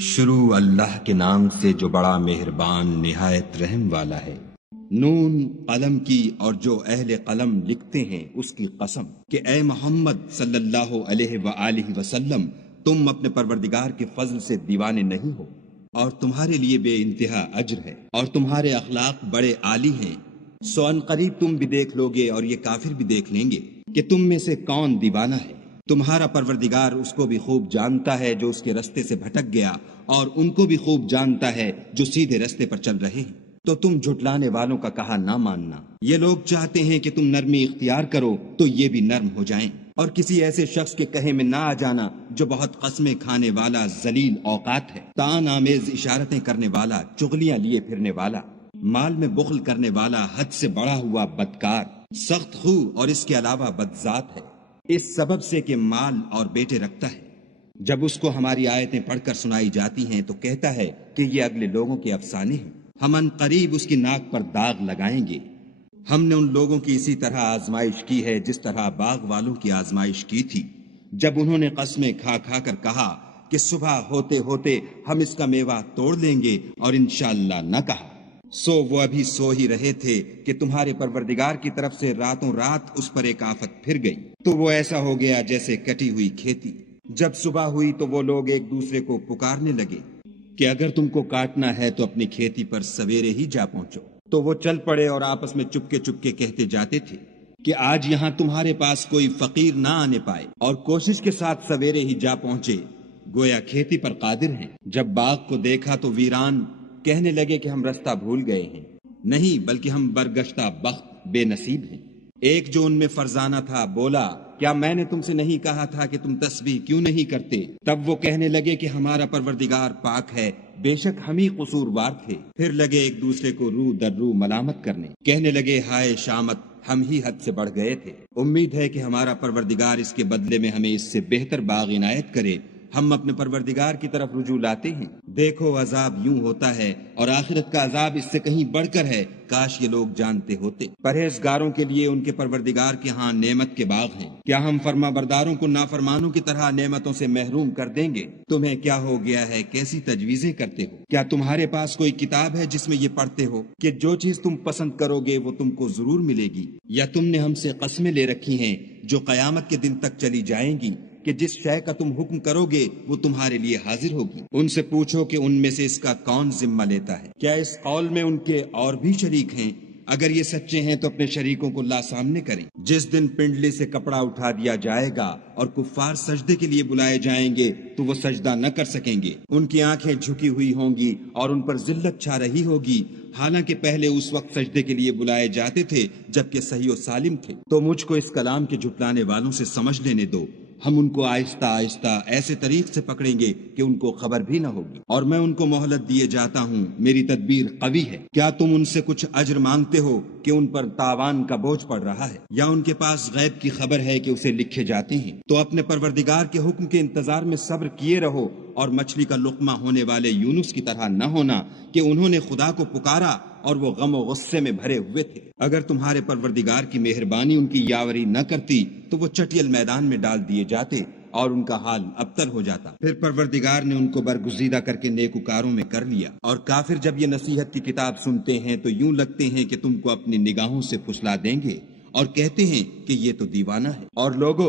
شروع اللہ کے نام سے جو بڑا مہربان نہایت رحم والا ہے۔ نون قلم کی اور جو اہل قلم لکھتے ہیں اس کی قسم کہ اے محمد صلی اللہ علیہ وآلہ وسلم تم اپنے پروردگار کے فضل سے دیوانے نہیں ہو، اور تمہارے لیے بے انتہا اجر ہے، اور تمہارے اخلاق بڑے عالی ہیں۔ سو ان قریب تم بھی دیکھ لو گے اور یہ کافر بھی دیکھ لیں گے کہ تم میں سے کون دیوانہ ہے۔ تمہارا پروردگار اس کو بھی خوب جانتا ہے جو اس کے رستے سے بھٹک گیا، اور ان کو بھی خوب جانتا ہے جو سیدھے رستے پر چل رہے ہیں۔ تو تم جھٹلانے والوں کا کہا نہ ماننا۔ یہ لوگ چاہتے ہیں کہ تم نرمی اختیار کرو تو یہ بھی نرم ہو جائیں، اور کسی ایسے شخص کے کہے میں نہ آ جانا جو بہت قسمیں کھانے والا ذلیل اوقات ہے، طعن آمیز اشارتیں کرنے والا، چغلیاں لیے پھرنے والا، مال میں بخل کرنے والا، حد سے بڑا ہوا بدکار، سخت خو اور اس کے علاوہ بدذات ہے، اس سبب سے کہ مال اور بیٹے رکھتا ہے۔ جب اس کو ہماری آیتیں پڑھ کر سنائی جاتی ہیں تو کہتا ہے کہ یہ اگلے لوگوں کے افسانے ہیں، ہم ان قریب اس کی ناک پر داغ لگائیں گے۔ ہم نے ان لوگوں کی اسی طرح آزمائش کی ہے جس طرح باغ والوں کی آزمائش کی تھی، جب انہوں نے قسمیں کھا کھا کر کہا کہ صبح ہوتے ہوتے ہم اس کا میوہ توڑ لیں گے، اور انشاءاللہ نہ کہا۔ سو وہ ابھی سو ہی رہے تھے کہ تمہارے پروردگار کی طرف سے راتوں رات اس پر ایک آفت پھر گئی، تو وہ ایسا ہو گیا جیسے کٹی ہوئی کھیتی۔ جب صبح ہوئی تو وہ لوگ ایک دوسرے کو پکارنے لگے کہ اگر تم کو کاٹنا ہے تو اپنی کھیتی پر سویرے ہی جا پہنچو۔ تو وہ چل پڑے اور آپس میں چپکے چپکے کہتے جاتے تھے کہ آج یہاں تمہارے پاس کوئی فقیر نہ آنے پائے، اور کوشش کے ساتھ سویرے ہی جا پہنچے، گویا کھیتی پر قادر ہیں۔ جب باغ کو دیکھا تو ویران، کہنے لگے کہ ہم رستہ بھول گئے ہیں، نہیں بلکہ ہم برگشتہ بخت بے نصیب ہیں۔ ایک جو ان میں فرزانہ تھا بولا، کیا میں نے تم سے نہیں کہا تھا کہ تم تسبیح کیوں نہیں کرتے؟ تب وہ کہنے لگے کہ ہمارا پروردگار پاک ہے، بے شک ہم ہی قصوروار تھے۔ پھر لگے ایک دوسرے کو رو در رو ملامت کرنے، کہنے لگے ہائے شامت، ہم ہی حد سے بڑھ گئے تھے۔ امید ہے کہ ہمارا پروردگار اس کے بدلے میں ہمیں اس سے بہتر باغ عنایت کرے۔ ہم اپنے پروردگار کی طرف رجوع لاتے ہیں، دیکھو عذاب یوں ہوتا ہے، اور آخرت کا عذاب اس سے کہیں بڑھ کر ہے، کاش یہ لوگ جانتے ہوتے۔ پرہیزگاروں کے لیے ان کے پروردگار کے ہاں نعمت کے باغ ہیں۔ کیا ہم فرما برداروں کو نافرمانوں کی طرح نعمتوں سے محروم کر دیں گے؟ تمہیں کیا ہو گیا ہے، کیسی تجویزیں کرتے ہو؟ کیا تمہارے پاس کوئی کتاب ہے جس میں یہ پڑھتے ہو کہ جو چیز تم پسند کرو گے وہ تم کو ضرور ملے گی؟ یا تم نے ہم سے قسمیں لے رکھی ہیں جو قیامت کے دن تک چلی جائیں گی کہ جس شے کا تم حکم کرو گے وہ تمہارے لیے حاضر ہوگی؟ ان سے پوچھو کہ ان میں سے اس کا کون ذمہ لیتا ہے؟ کیا اس قول میں ان کے اور بھی شریک ہیں؟ اگر یہ سچے ہیں تو اپنے شریکوں کو لا سامنے کریں۔ جس دن پنڈلی سے کپڑا اٹھا دیا جائے گا اور کفار سجدے کے لیے بلائے جائیں گے تو وہ سجدہ نہ کر سکیں گے، ان کی آنکھیں جھکی ہوئی ہوں گی اور ان پر ذلت چھا رہی ہوگی، حالانکہ پہلے اس وقت سجدے کے لیے بلائے جاتے تھے جبکہ صحیح و سالم تھے۔ تو مجھ کو اس کلام کے جھٹلانے والوں سے سمجھ لینے دو، ہم ان کو آہستہ آہستہ ایسے طریق سے پکڑیں گے کہ ان کو خبر بھی نہ ہوگی، اور میں ان کو مہلت دیے جاتا ہوں، میری تدبیر قوی ہے۔ کیا تم ان سے کچھ اجر مانگتے ہو کہ ان پر تاوان کا بوجھ پڑ رہا ہے، یا ان کے پاس غیب کی خبر ہے کہ اسے لکھے جاتے ہیں؟ تو اپنے پروردگار کے حکم کے انتظار میں صبر کیے رہو، اور مچھلی کا لقمہ ہونے والے یونس کی طرح نہ ہونا کہ انہوں نے خدا کو پکارا اور وہ غم و غصے میں بھرے ہوئے تھے۔ اگر تمہارے پروردگار کی مہربانی ان کی یاوری نہ کرتی تو وہ چٹیل میدان میں ڈال دیے جاتے اور ان کا حال ابتر ہو جاتا۔ پھر پروردگار نے ان کو برگزیدہ کر کے نیکوکاروں میں کر لیا، اور کافر جب یہ نصیحت کی کتاب سنتے ہیں تو یوں لگتے ہیں کہ تم کو اپنی نگاہوں سے پھسلا دیں گے، اور کہتے ہیں کہ یہ تو دیوانہ ہے۔ اور لوگو